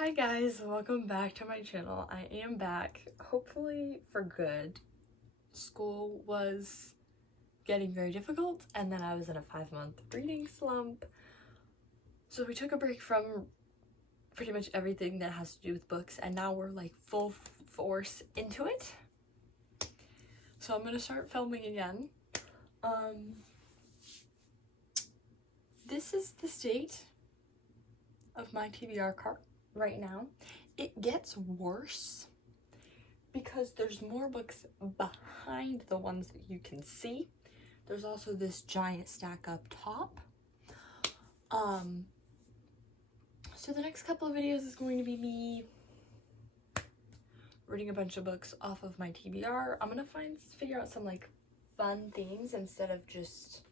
Hi guys, welcome back to my channel. I am back, hopefully for good. School was getting very difficult and then I was in a 5-month reading slump. So we took a break from pretty much everything that has to do with books and now we're like full force into it. So I'm gonna start filming again. This is the state of my TBR cart right now. It gets worse because there's more books behind the ones that you can see. There's also this giant stack up top. So the next couple of videos is going to be me reading a bunch of books off of my TBR. I'm gonna figure out some like fun themes instead of just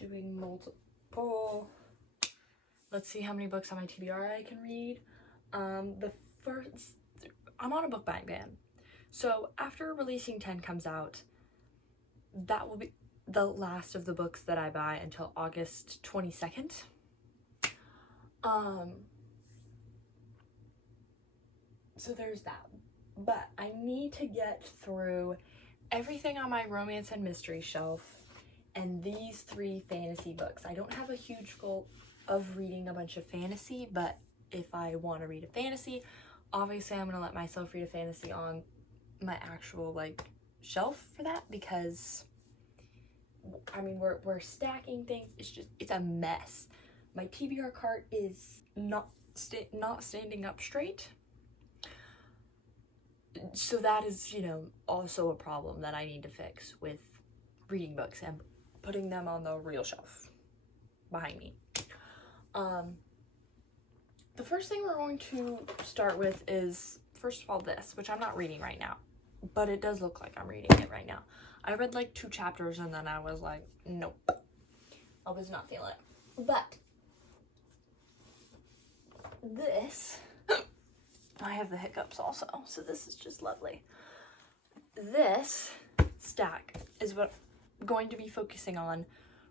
doing multiple. Let's see how many books on my TBR I can read. I'm on a book buying ban. So after Releasing 10 comes out, that will be the last of the books that I buy until August 22nd. So there's that. But I need to get through everything on my romance and mystery shelf and these 3 fantasy books. I don't have a huge goal of reading a bunch of fantasy, but if I want to read a fantasy, obviously I'm gonna let myself read a fantasy on my actual like shelf for that, because I mean we're stacking things. It's a mess. My TBR cart is not standing up straight, so that is, you know, also a problem that I need to fix with reading books and putting them on the real shelf behind me. The first thing we're going to start with is, first of all, this, which I'm not reading right now, but it does look like I'm reading it right now. I read like 2 chapters and then I was like, nope, I was not feeling it. But this, I have the hiccups also, so this is just lovely. This stack is what I'm going to be focusing on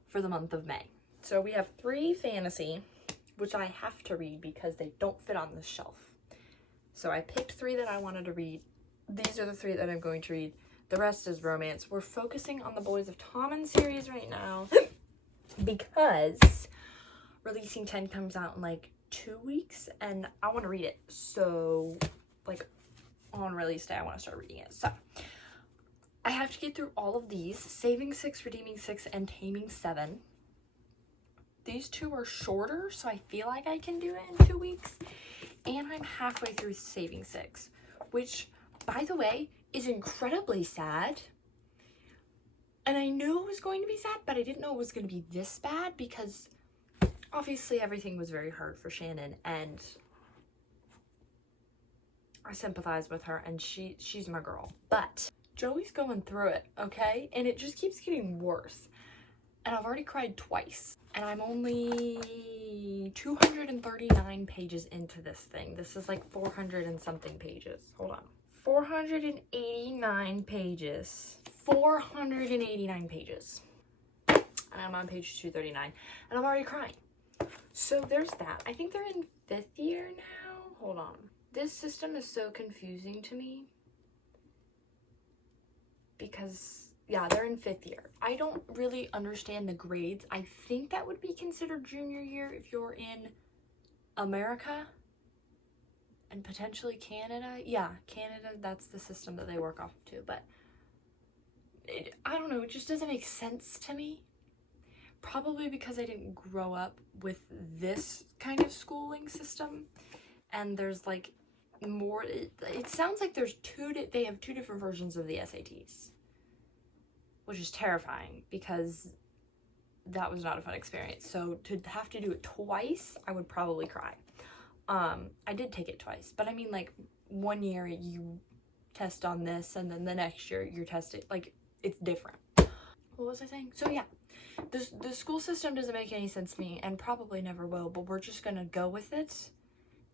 for the month of May. So we have 3 fantasy, which I have to read because they don't fit on this shelf. So I picked 3 that I wanted to read. These are the 3 that I'm going to read. The rest is romance. We're focusing on the Boys of Tommen series right now because Releasing 10 comes out in like 2 weeks and I want to read it. So like on release day, I want to start reading it. So I have to get through all of these: Saving 6, Redeeming 6, and Taming 7. These 2 are shorter, so I feel like I can do it in 2 weeks. And I'm halfway through Saving 6, which, by the way, is incredibly sad. And I knew it was going to be sad, but I didn't know it was going to be this bad because obviously everything was very hard for Shannon, and I sympathize with her, and she's my girl. But Joey's going through it, okay? And it just keeps getting worse. And I've already cried twice. And I'm only 239 pages into this thing. This is like 400 and something pages. Hold on. 489 pages. 489 pages. And I'm on page 239. And I'm already crying. So there's that. I think they're in 5th year now. Hold on. This system is so confusing to me. Because yeah, they're in 5th year. I don't really understand the grades. I think that would be considered junior year if you're in America and potentially Canada. Yeah, Canada, that's the system that they work off to. But I don't know, it just doesn't make sense to me. Probably because I didn't grow up with this kind of schooling system. And there's like more, it sounds like they have 2 different versions of the SATs. Which is terrifying because that was not a fun experience. So to have to do it twice, I would probably cry. I did take it twice, but I mean like 1 year you test on this and then the next year you're tested, like it's different. What was I saying? So yeah, the school system doesn't make any sense to me and probably never will, but we're just gonna go with it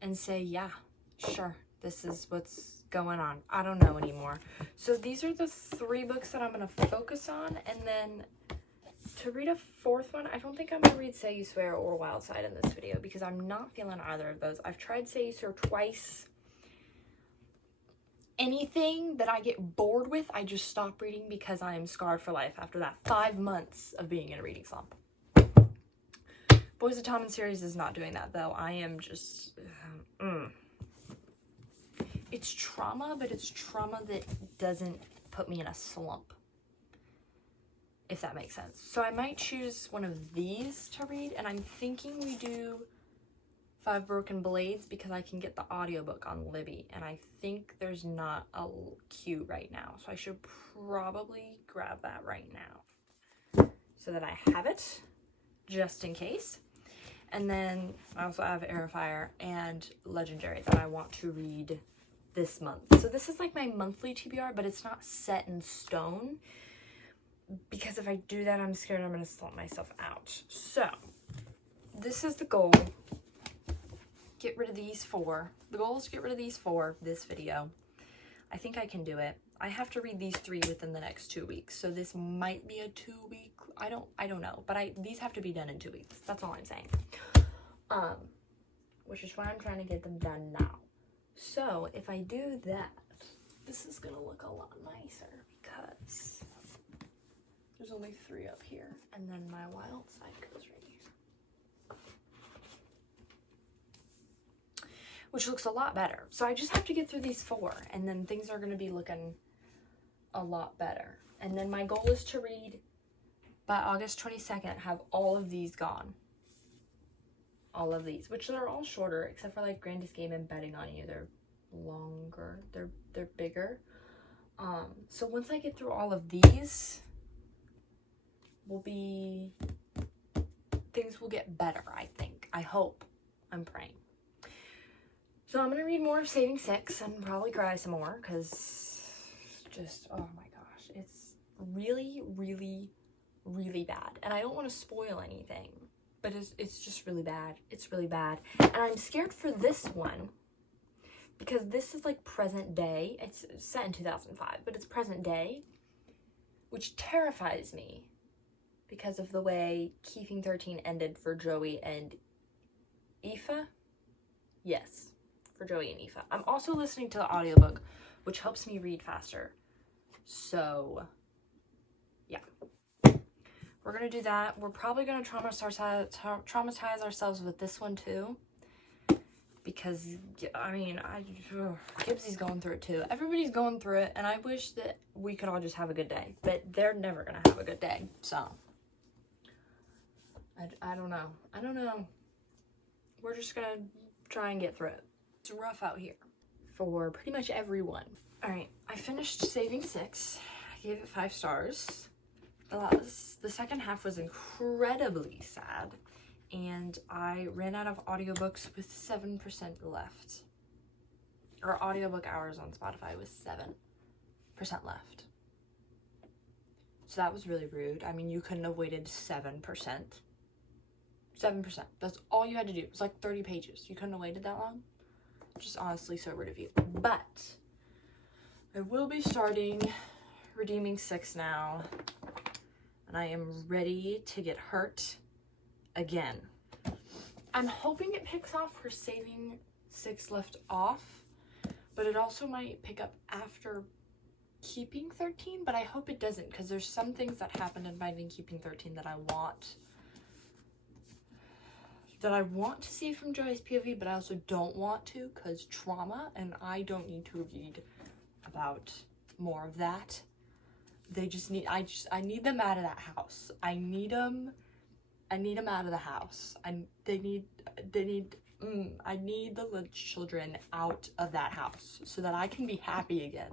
and say, yeah, sure, this is what's going on. I don't know anymore. So these are the 3 books that I'm going to focus on, and then to read a fourth one, I don't think I'm gonna read Say You Swear or Wild Side in this video because I'm not feeling either of those. I've tried Say You Swear twice. Anything that I get bored with, I just stop reading because I am scarred for life after that 5 months of being in a reading slump. Boys of Tom and series is not doing that though. I am just, It's trauma, but it's trauma that doesn't put me in a slump, if that makes sense. So I might choose one of these to read, and I'm thinking we do 5 Broken Blades because I can get the audiobook on Libby, and I think there's not a queue right now, so I should probably grab that right now so that I have it just in case. And then I also have Air of Fire and Legendary that I want to read this month. So this is like my monthly TBR, but it's not set in stone because if I do that, I'm scared I'm going to slump myself out. So this is the goal. Get rid of these 4. The goal is to get rid of these 4 this video. I think I can do it. I have to read these 3 within the next 2 weeks. So this might be a 2-week. I don't know, but these have to be done in 2 weeks. That's all I'm saying. Which is why I'm trying to get them done now. So if I do that, this is gonna look a lot nicer because there's only 3 up here, and then my wild side goes right here, which looks a lot better. So I just have to get through these 4, and then things are gonna be looking a lot better. And then my goal is to read by August 22nd, have all of these gone. All of these, which they're all shorter, except for like Grandest Game and Betting on You. They're longer, they're bigger. So once I get through all of these, things will get better, I think. I hope. I'm praying. So I'm gonna read more of Saving Six and probably cry some more because just, oh my gosh, it's really, really, really bad. And I don't want to spoil anything, but it's just really bad. It's really bad. And I'm scared for this one because this is like present day. It's set in 2005, but it's present day, which terrifies me because of the way Keeping 13 ended for Joey and Aoife. Yes, for Joey and Aoife. I'm also listening to the audiobook, which helps me read faster. So, yeah. We're going to do that. We're probably going to traumatize ourselves with this one too. Because, I mean, Gibbsy's going through it too. Everybody's going through it. And I wish that we could all just have a good day. But they're never going to have a good day. So, I don't know. I don't know. We're just going to try and get through it. It's rough out here for pretty much everyone. Alright, I finished Saving Six. I gave it 5 stars. The second half was incredibly sad, and I ran out of audiobooks with 7% left. Or audiobook hours on Spotify was 7% left. So that was really rude. I mean, you couldn't have waited 7%. 7%. That's all you had to do. It was like 30 pages. You couldn't have waited that long. Just honestly so rude of you. But I will be starting Redeeming Six now. And I am ready to get hurt again. I'm hoping it picks off where Saving Six left off, but it also might pick up after Keeping 13, but I hope it doesn't because there's some things that happened in Finding Keeping 13 that I want to see from Joy's POV, but I also don't want to because trauma, and I don't need to read about more of that. They just need, I need them out of that house. I need them out of the house. I need the little children out of that house so that I can be happy again.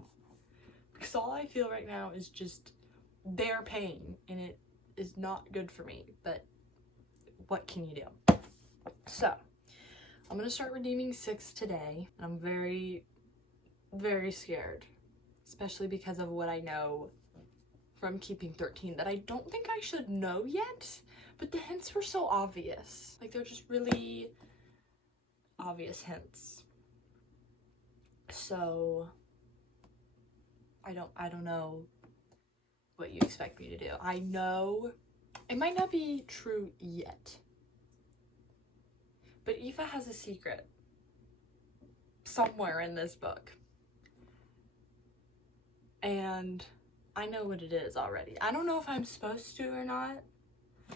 Because all I feel right now is just their pain, and it is not good for me, but what can you do? So, I'm going to start Redeeming Six today, and I'm very, very scared, especially because of what I know from Keeping 13 that I don't think I should know yet, but the hints were so obvious. Like, they're just really obvious hints. So, I don't know what you expect me to do. I know It might not be true yet, but Aoife has a secret somewhere in this book. And I know what it is already. I don't know if I'm supposed to or not,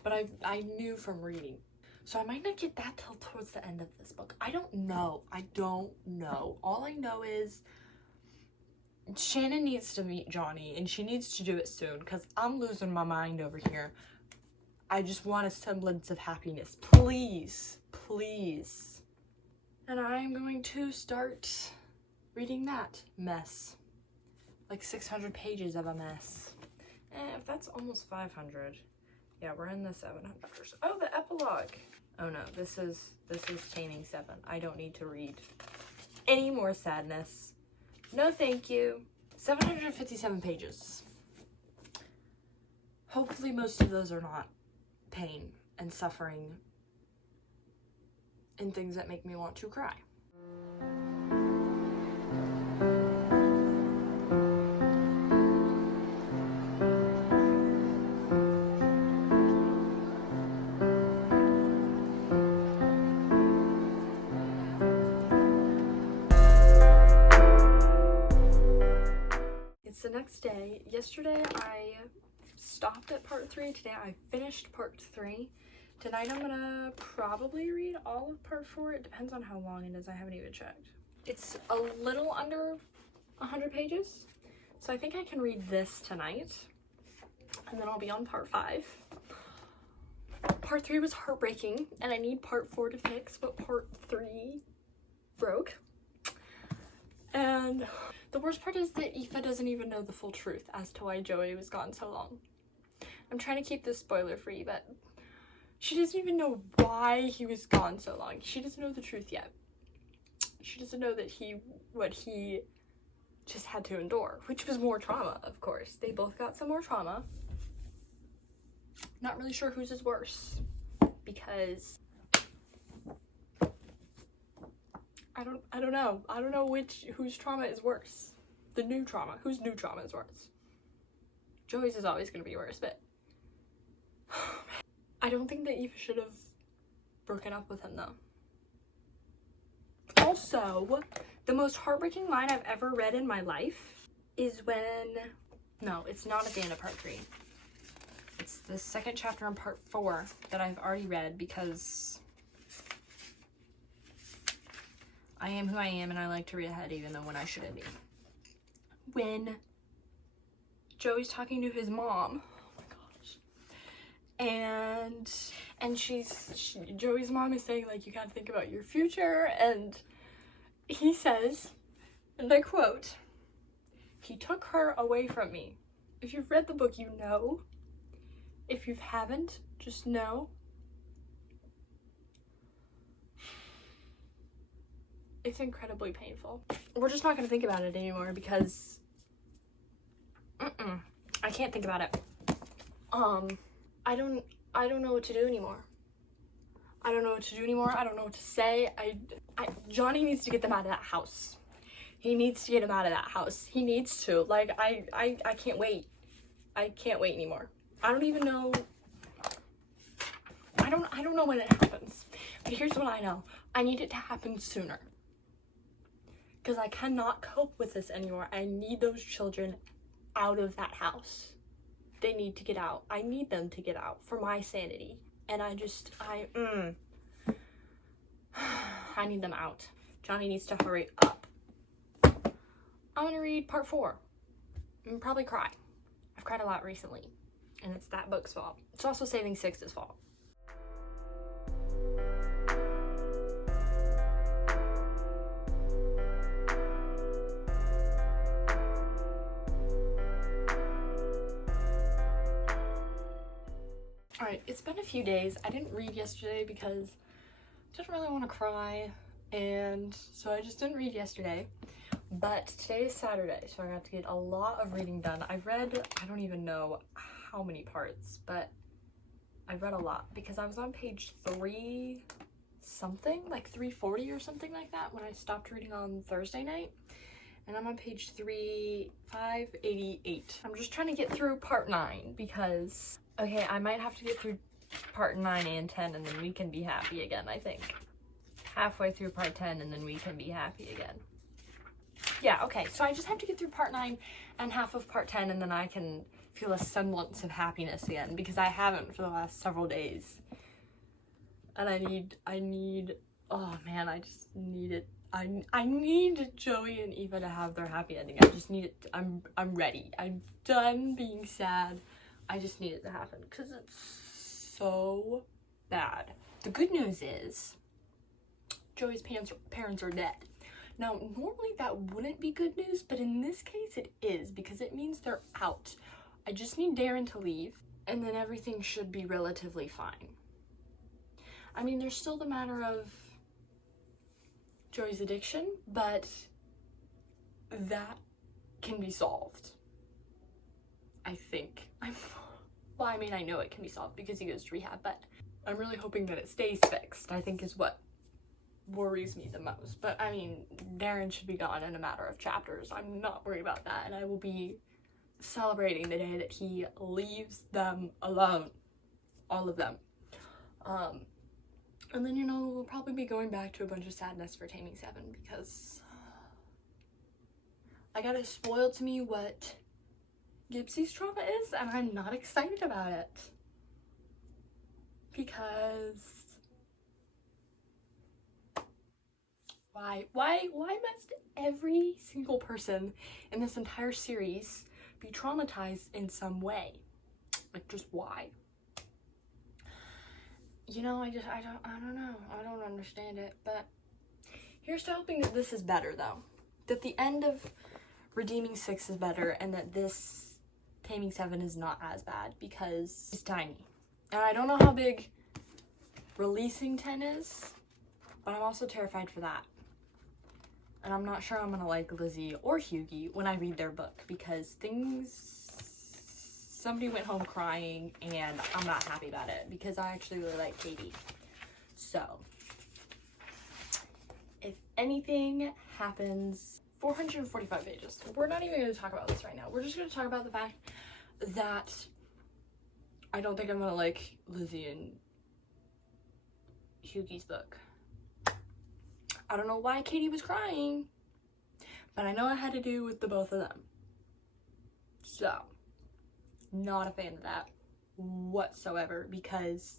but I knew from reading. So I might not get that till towards the end of this book. I don't know. All I know is Shannon needs to meet Johnny, and she needs to do it soon, because I'm losing my mind over here. I just want a semblance of happiness. Please, please. And I'm going to start reading that mess. Like 600 pages of a mess. If that's almost 500. Yeah, we're in the 700s. Oh, the epilogue. Oh no, this is Taming 7. I don't need to read any more sadness. No, thank you. 757 pages. Hopefully most of those are not pain and suffering and things that make me want to cry. The next day. Yesterday I stopped at part 3. Today I finished part 3. Tonight I'm gonna probably read all of part 4. It depends on how long it is. I haven't even checked. It's a little under 100 pages, so I think I can read this tonight, and then I'll be on part 5. Part 3 was heartbreaking, and I need part 4 to fix what part 3 broke. And the worst part is that Aoife doesn't even know the full truth as to why Joey was gone so long. I'm trying to keep this spoiler free, but she doesn't even know why he was gone so long. She doesn't know the truth yet. She doesn't know that what he just had to endure, which was more trauma, of course. They both got some more trauma. Not really sure whose is worse, because I don't know. I don't know whose trauma is worse. The new trauma. Whose new trauma is worse? Joey's is always going to be worse, but I don't think that Aoife should have broken up with him, though. Also, the most heartbreaking line I've ever read in my life is when... No, it's not at the end of part 3. It's the second chapter in part 4 that I've already read, because I am who I am and I like to read ahead even though when I shouldn't be. When Joey's talking to his mom, oh my gosh, and Joey's mom is saying, like, you gotta think about your future, and he says, and I quote, "He took her away from me." If you've read the book, you know. If you haven't, just know. It's incredibly painful. We're just not gonna think about it anymore, because I can't think about it. I don't know what to do anymore. I don't know what to do anymore. I don't know what to say. Johnny needs to get them out of that house. He needs to get him out of that house. He needs to. Like, I can't wait. I can't wait anymore. I don't even know. I don't know when it happens. But here's what I know. I need it to happen sooner. Because I cannot cope with this anymore. I need those children out of that house. They need to get out. I need them to get out for my sanity. And I need them out. Johnny needs to hurry up. I'm gonna read part 4 and probably cry. I've cried a lot recently, and it's that book's fault. It's also Saving Six's fault. Alright, it's been a few days. I didn't read yesterday because I didn't really want to cry, and so I just didn't read yesterday. But today is Saturday, so I got to get a lot of reading done. I've read, I don't even know how many parts, but I've read a lot because I was on page 3 something, like 340 or something like that when I stopped reading on Thursday night. And I'm on page 588. I'm just trying to get through part 9 because Okay, I might have to get through part 9 and 10 and then we can be happy again, I think. Halfway through part 10 and then we can be happy again. Yeah, okay, so I just have to get through part 9 and half of part 10 and then I can feel a semblance of happiness again, because I haven't for the last several days. And I need, oh man, I just need it. I need Joey and Eva to have their happy ending. I just need it. I'm ready. I'm done being sad. I just need it to happen because it's so bad. The good news is Joey's parents are dead. Now, normally that wouldn't be good news, but in this case it is, because it means they're out. I just need Darren to leave and then everything should be relatively fine. I mean, there's still the matter of Joey's addiction, but that can be solved. I think. Well, I mean, I know it can be solved because he goes to rehab, but I'm really hoping that it stays fixed, I think is what worries me the most. But I mean, Darren should be gone in a matter of chapters. I'm not worried about that, and I will be celebrating the day that he leaves them alone. All of them. And then, you know, we'll probably be going back to a bunch of sadness for Taming 7 because I got it spoiled to me what Gibbsy's trauma is, and I'm not excited about it. Because why must every single person in this entire series be traumatized in some way? Like, just why? You know, I don't know. I don't understand it. But here's to hoping that this is better, though. That the end of Redeeming 6 is better, and that this Taming 7 is not as bad, because it's tiny. And I don't know how big releasing 10 is, but I'm also terrified for that. And I'm not sure I'm gonna like Lizzie or Hughie when I read their book, because somebody went home crying and I'm not happy about it, because I actually really like Katie. So if anything happens, 445 pages. We're not even going to talk about this right now. We're just going to talk about the fact that I don't think I'm going to like Lizzie and Hughie's book. I don't know why Katie was crying, but I know it had to do with the both of them. So, not a fan of that whatsoever, because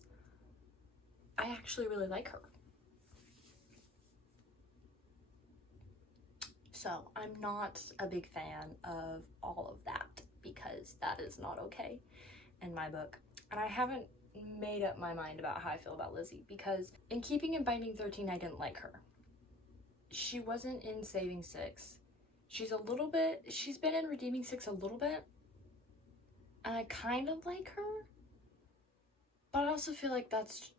I actually really like her. So I'm not a big fan of all of that, because that is not okay in my book. And I haven't made up my mind about how I feel about Lizzie, because in Keeping and Binding 13, I didn't like her. She wasn't in Saving 6. She's been in Redeeming 6 a little bit, and I kind of like her, but I also feel like that's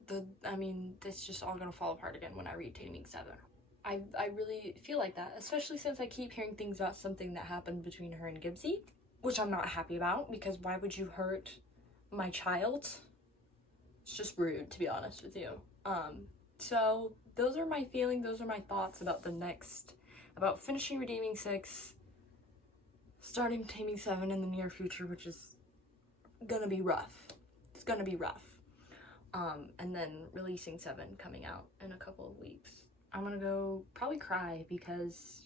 just all gonna fall apart again when I read Taming 7. I really feel like that, especially since I keep hearing things about something that happened between her and Gibbsy, which I'm not happy about, because why would you hurt my child? It's just rude, to be honest with you. So those are my feelings, those are my thoughts about about finishing Redeeming 6, starting Taming 7 in the near future, which is gonna be rough. It's gonna be rough. And then releasing 7 coming out in a couple of weeks. I'm gonna go probably cry, because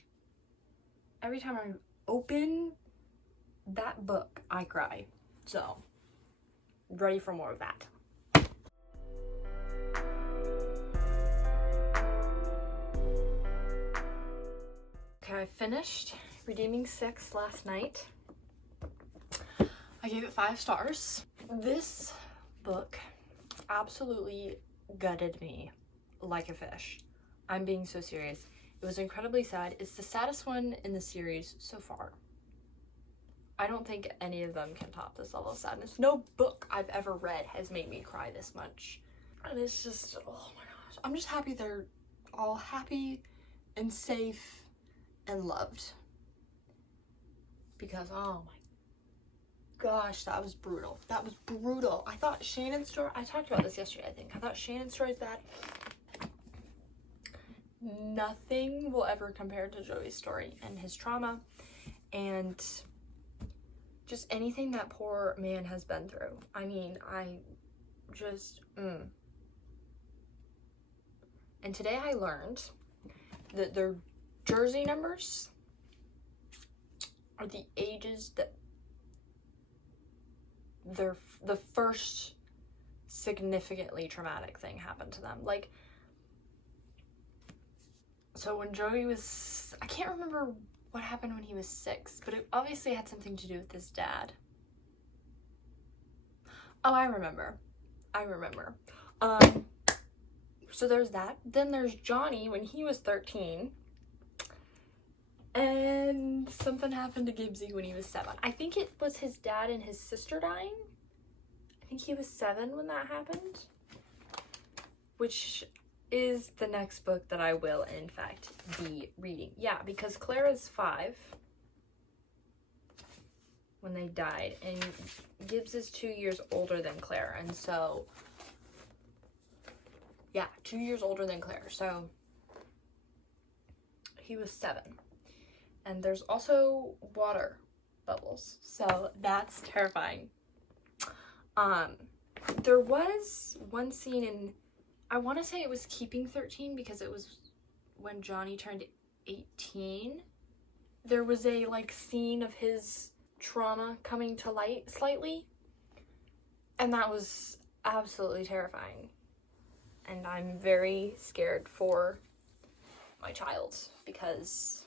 every time I open that book, I cry. So, ready for more of that. Okay, I finished Redeeming 6 last night. I gave it 5 stars. This book absolutely gutted me like a fish. I'm being so serious. It was incredibly sad. It's the saddest one in the series so far. I don't think any of them can top this level of sadness. No book I've ever read has made me cry this much. And it's just, oh my gosh. I'm just happy they're all happy and safe and loved. Because, oh my gosh, that was brutal. That was brutal. I thought Shannon's story, I talked about this yesterday, I think. I thought Shannon's story is bad. Nothing will ever compare to Joey's story and his trauma. And just anything that poor man has been through. I mean, And today I learned that their jersey numbers are the ages that the first significantly traumatic thing happened to them. Like, so when Joey was, I can't remember what happened when he was 6, but it obviously had something to do with his dad. Oh, I remember. So there's that. Then there's Johnny when he was 13. And something happened to Gibbsy when he was 7. I think it was his dad and his sister dying. I think he was 7 when that happened. Which is the next book that I will, in fact, be reading. Yeah, because Clara's 5 when they died. And Gibbs is 2 years older than Clara. And so, yeah, 2 years older than Claire. So, he was 7. And there's also water bubbles. So, that's terrifying. There was one scene in, I want to say it was Keeping 13 because it was when Johnny turned 18. There was a, like, scene of his trauma coming to light slightly. And that was absolutely terrifying. And I'm very scared for my child because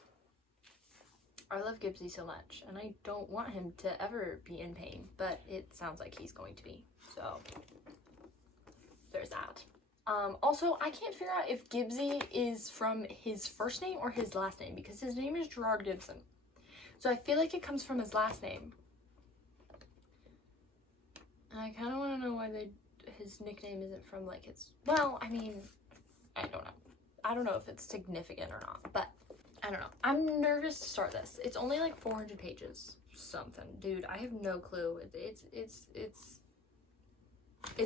I love Gibbsy so much and I don't want him to ever be in pain, but it sounds like he's going to be. So there's that. Also, I can't figure out if Gibbsy is from his first name or his last name because his name is Gerard Gibson. So I feel like it comes from his last name. And I kind of want to know why his nickname isn't from, like, his, well, I mean, I don't know. I don't know if it's significant or not, but I don't know. I'm nervous to start this. It's only like 400 pages. Something. Dude, I have no clue. It's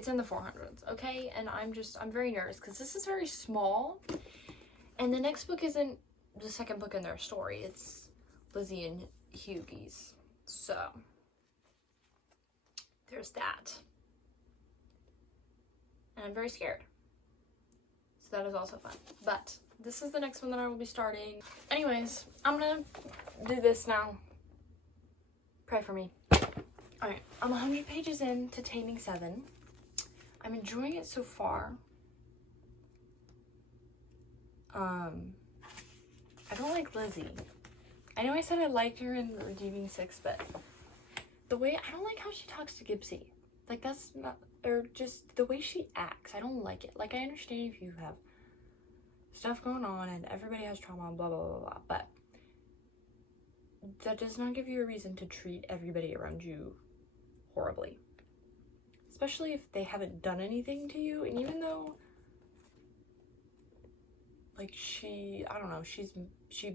in the 400s, okay? And I'm very nervous because this is very small. And the next book isn't the second book in their story. It's Lizzie and Hughie's. So, there's that. And I'm very scared. So that is also fun. But this is the next one that I will be starting. Anyways, I'm gonna do this now. Pray for me. Alright, I'm 100 pages into Taming 7. I'm enjoying it so far. I don't like Lizzie. I know I said I liked her in Redeeming 6, but I don't like how she talks to Gibbsy. Like, that's not, or just the way she acts. I don't like it. Like, I understand if you have stuff going on and everybody has trauma and blah, blah, blah, blah, but that does not give you a reason to treat everybody around you horribly. Especially if they haven't done anything to you. And even though, like, she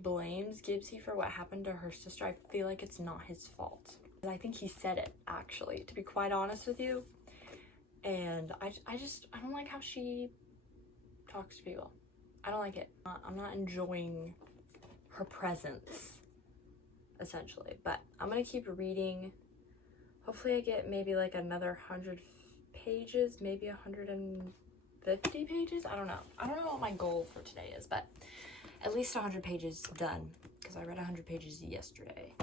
blames Gibbsy for what happened to her sister, I feel like it's not his fault. I think he said it, actually, to be quite honest with you. And I don't like how she talks to people. I don't like it. I'm not enjoying her presence, essentially. But I'm gonna keep reading. Hopefully I get maybe like another 100 pages, maybe 150 pages. I don't know. I don't know what my goal for today is, but at least 100 pages done because I read 100 pages yesterday.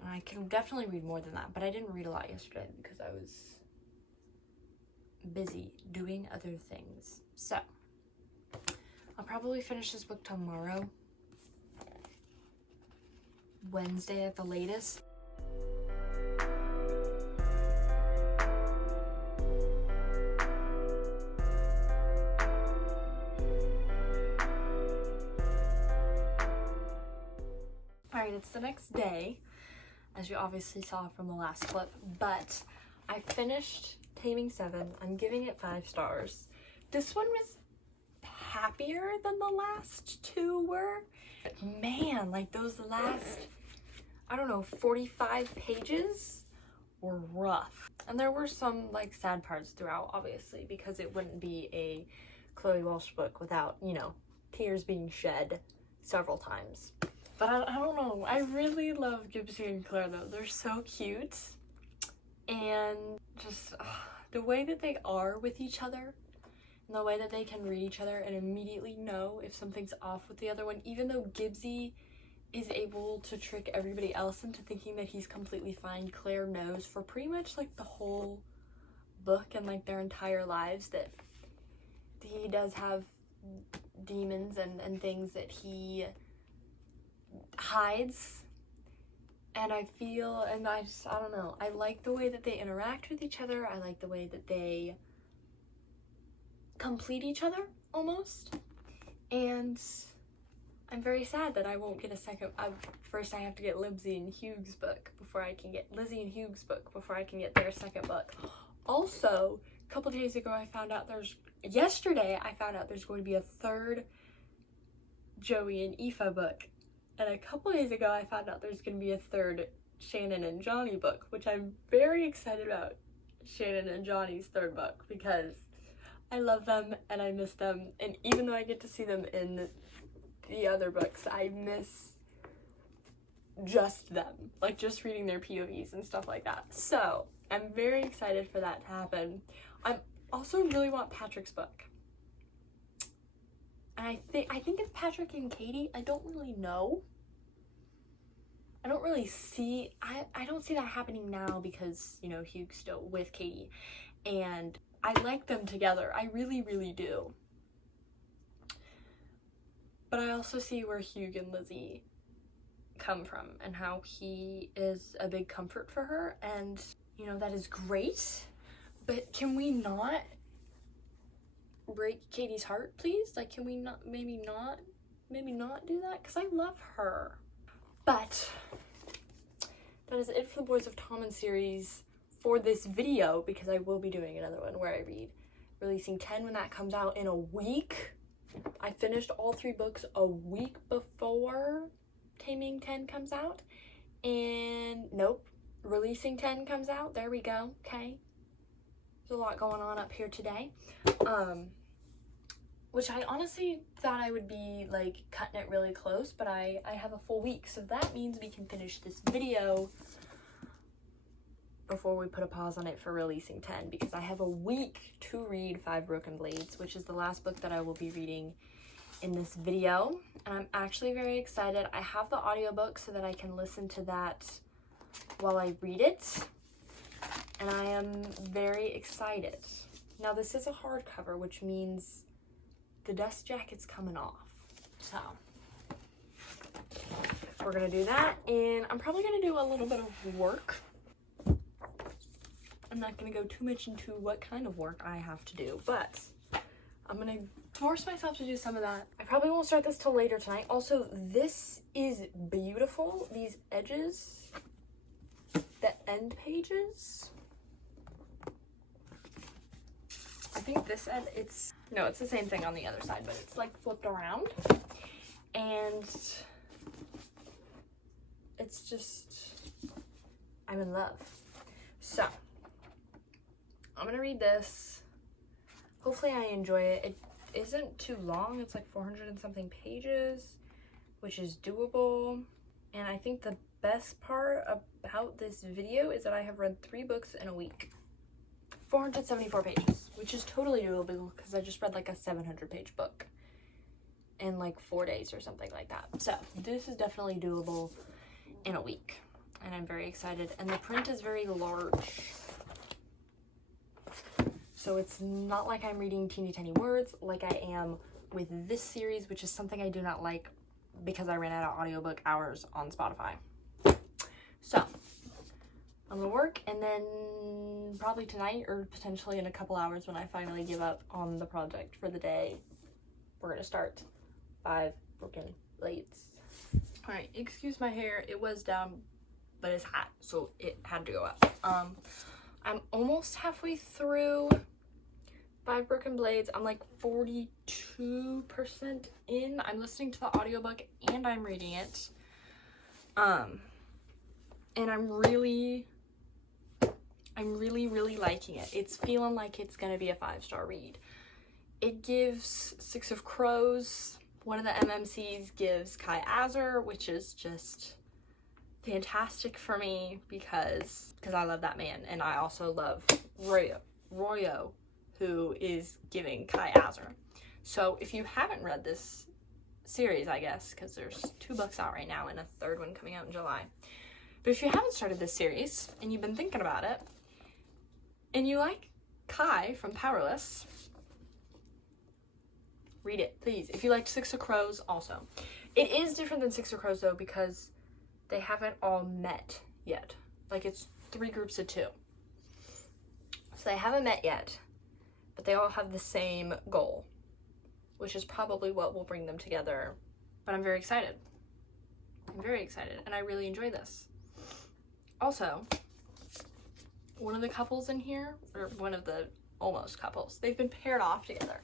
And I can definitely read more than that, but I didn't read a lot yesterday because I was busy doing other things. So, I'll probably finish this book tomorrow. Wednesday at the latest. Alright, it's the next day, as you obviously saw from the last clip, but I finished Taming 7. I'm giving it 5 stars. This one was happier than the last 2 were. Man, like those last, I don't know, 45 pages were rough. And there were some like sad parts throughout, obviously, because it wouldn't be a Chloe Walsh book without, you know, tears being shed several times. But I don't know. I really love Gibbsy and Claire though. They're so cute. And just the way that they are with each other, and the way that they can read each other and immediately know if something's off with the other one, even though Gibbsy is able to trick everybody else into thinking that he's completely fine, Claire knows for pretty much like the whole book and like their entire lives that he does have demons and things that he hides. And I feel, and I don't know, I like the way that they interact with each other. I like the way that they complete each other almost. And I'm very sad that I won't get a second. First I have to get Lizzie and Hugh's book before I can get their second book. Also, a couple days ago yesterday I found out there's going to be a third Joey and Aoife book. And a couple days ago I found out there's going to be a third Shannon and Johnny book, which I'm very excited about. Shannon and Johnny's third book, because I love them and I miss them. And even though I get to see them in the other books, I miss just them, like just reading their POVs and stuff like that. So I'm very excited for that to happen. I also really want Patrick's book. And I think it's Patrick and Katie. I don't really know. I don't really see, I don't see that happening now because, you know, Hugh's still with Katie. And I like them together. I really, really do. But I also see where Hugh and Lizzie come from and how he is a big comfort for her. And, you know, that is great. But can we not break Katie's heart, please? Like, can we maybe not do that? Because I love her. But that is it for the Boys of Tommen series for this video, because I will be doing another one where I read Releasing 10 when that comes out in a week. I finished all 3 books a week before Taming 10 comes out. And nope, Releasing 10 comes out. There we go. Okay. There's a lot going on up here today. Which I honestly thought I would be like cutting it really close, but I have a full week. So that means we can finish this video before we put a pause on it for Releasing 10, because I have a week to read 5 Broken Blades, which is the last book that I will be reading in this video. And I'm actually very excited. I have the audiobook so that I can listen to that while I read it. And I am very excited. Now this is a hardcover, which means the dust jacket's coming off. So we're gonna do that, and I'm probably gonna do a little bit of work. I'm not gonna go too much into what kind of work I have to do, but I'm gonna force myself to do some of that. I probably won't start this till later tonight. Also, this is beautiful. These edges, the end pages. I think this end, it's the same thing on the other side, but it's like flipped around. And it's just, I'm in love. So, I'm gonna read this. Hopefully I enjoy it. It isn't too long. It's like 400 and something pages, which is doable. And I think the best part about this video is that I have read 3 books in a week. 474 pages, which is totally doable because I just read like a 700-page book in like 4 days or something like that. So this is definitely doable in a week, and I'm very excited. And the print is very large, so it's not like I'm reading teeny tiny words like I am with this series, which is something I do not like because I ran out of audiobook hours on Spotify. So I'm gonna work, and then probably tonight or potentially in a couple hours when I finally give up on the project for the day, we're gonna start 5 Broken Blades. All right, excuse my hair. It was down, but it's hot, so it had to go up. I'm almost halfway through 5 Broken Blades. I'm like 42% in. I'm listening to the audiobook and I'm reading it. And I'm really liking it. It's feeling like it's gonna be a 5-star read. It gives 6 of Crows One of the MMCs gives Kai Azar, which is just fantastic for me because I love that man, and I also love Royo, who is giving Kai Azar. So if you haven't read this series, I guess, because there's 2 books out right now and a 3rd one coming out in July. But if you haven't started this series and you've been thinking about it, and you like Kai from Powerless, read it, please. If you liked Six of Crows, also. It is different than Six of Crows, though, because they haven't all met yet. Like, it's 3 groups of 2. So they haven't met yet, but they all have the same goal, which is probably what will bring them together. But I'm very excited. I'm very excited, and I really enjoy this. Also, one of the couples in here, or one of the almost couples, they've been paired off together.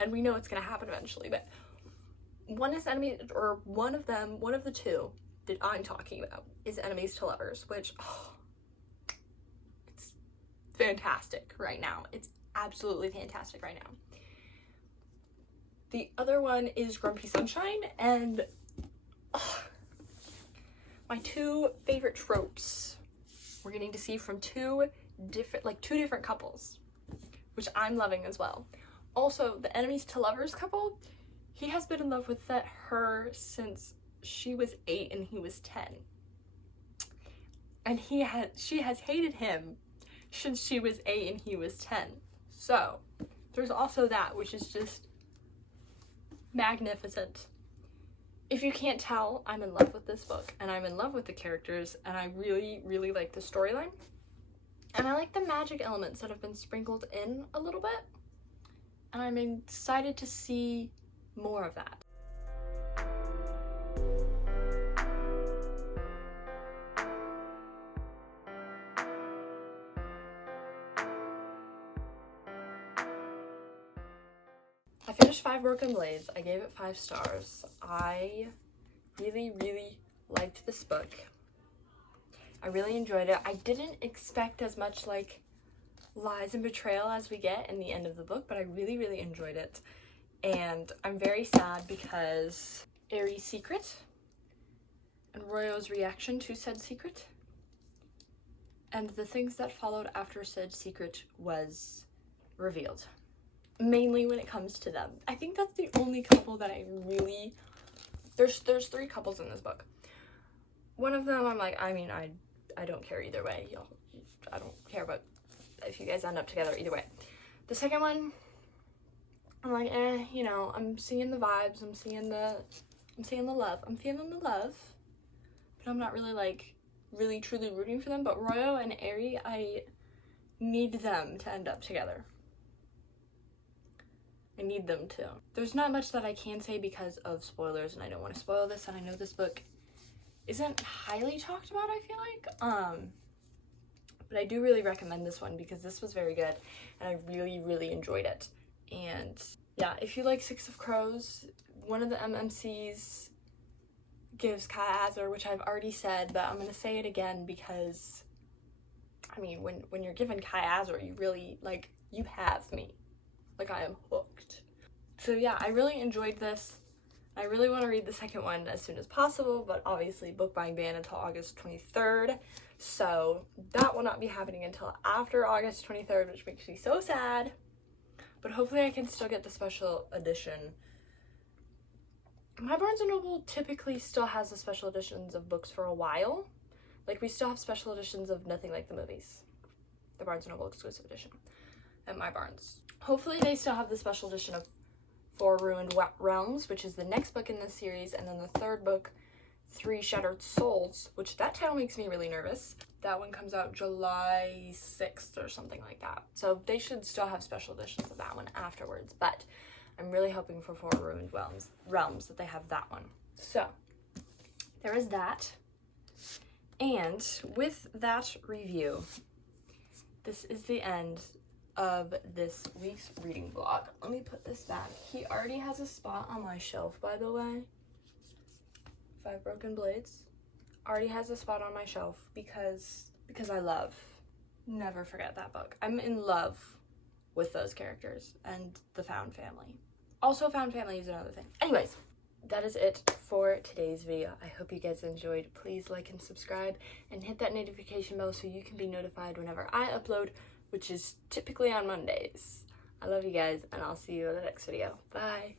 And we know it's going to happen eventually, but one is enemy, or one of the 2 that I'm talking about is enemies to lovers, which, it's fantastic right now. It's absolutely fantastic right now. The other one is Grumpy Sunshine, and my 2 favorite tropes we're getting to see from 2 different couples, which I'm loving as well. Also, the enemies to lovers couple, he has been in love with her since she was 8 and he was 10. And she has hated him since she was 8 and he was 10. So, there's also that, which is just magnificent. If you can't tell, I'm in love with this book, and I'm in love with the characters, and I really, really like the storyline. And I like the magic elements that have been sprinkled in a little bit, and I'm excited to see more of that. I finished 5 Broken Blades. I gave it 5 stars. I really, really liked this book. I really enjoyed it. I didn't expect as much like lies and betrayal as we get in the end of the book, but I really, really enjoyed it. And I'm very sad because Aries' secret and Royo's reaction to said secret and the things that followed after said secret was revealed. Mainly when it comes to them. I think that's the only couple that I really... There's 3 couples in this book. One of them, I'm like, I mean, I don't care either way. I don't care about if you guys end up together either way. The second one, I'm like, you know, I'm seeing the vibes, I'm seeing the love. I'm feeling the love, but I'm not really, like, really truly rooting for them. But Royo and Aerie, I need them to end up together. I need them to. There's not much that I can say because of spoilers, and I don't want to spoil this, and I know this book isn't highly talked about, I feel like. But I do really recommend this one because this was very good, and I really, really enjoyed it. And yeah, if you like Six of Crows, one of the MMCs gives Kai Azar, which I've already said, but I'm going to say it again because, I mean, when you're given Kai Azar, you really, like, you have me. Like, I am hooked. So yeah, I really enjoyed this. I really want to read the second one as soon as possible, but obviously book buying ban until August 23rd. So that will not be happening until after August 23rd, which makes me so sad. But hopefully I can still get the special edition. My Barnes & Noble typically still has the special editions of books for a while. Like, we still have special editions of Nothing Like the Movies. The Barnes & Noble exclusive edition at my Barnes. Hopefully they still have the special edition of Four Ruined Realms, which is the next book in this series, and then the 3rd book, 3 Shattered Souls, which that title makes me really nervous. That one comes out July 6th or something like that. So they should still have special editions of that one afterwards, but I'm really hoping for Four Ruined Realms that they have that one. So there is that. And with that review, this is the end of this week's reading vlog. Let me put this back. He already has a spot on my shelf, by the way. 5 Broken Blades already has a spot on my shelf because I love, never forget that book. I'm in love with those characters and the found family. Also, found family is another thing. Anyways, that is it for today's video. I hope you guys enjoyed. Please like and subscribe and hit that notification bell so you can be notified whenever I upload, which is typically on Mondays. I love you guys, and I'll see you in the next video. Bye.